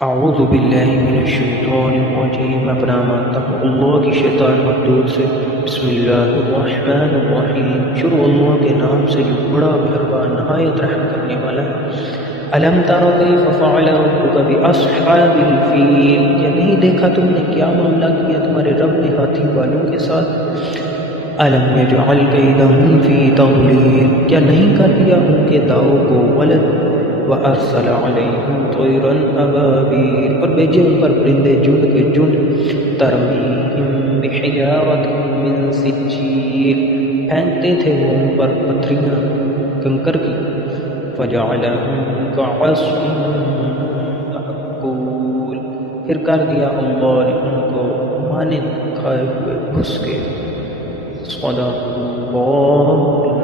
अऊज़ु बिल्लाहि मिनश्शैतानिर्रजीम। अपना मानता हूँ अल्लाह की शैतान मरदूद से। बिस्मिल्लाहिर्रहमानिर्रहीम। शुरू अल्लाह के नाम से जो बड़ा मेहरबान नहायत रहम करने वाला है। अलम तरा कैफ़ फ़अल रब्बुका बिअस्हाबिल फ़ील। क्या नहीं देखा तुमने क्या मामला किया तुम्हारे रब ने हाथी वालों के साथ। अलम यजअल कैदहुम फ़ी तग़लील। क्या नहीं कर दिया उनके दाव को गलत। व अर्सल अलैहिम तैरन अबाबील। और भेजे उन पर परिंदे झुंड के झुंड। तरमीहिम बिहिजारतिन मिन सिज्जील। फेंकते थे वो उन पर पत्थरियाँ कंकर की। फजअलहुम कअस्फिन मअकूल। फिर कर दिया अल्लाह ने उनको माने खाए हुए भुस के। सदक़ल्लाहुल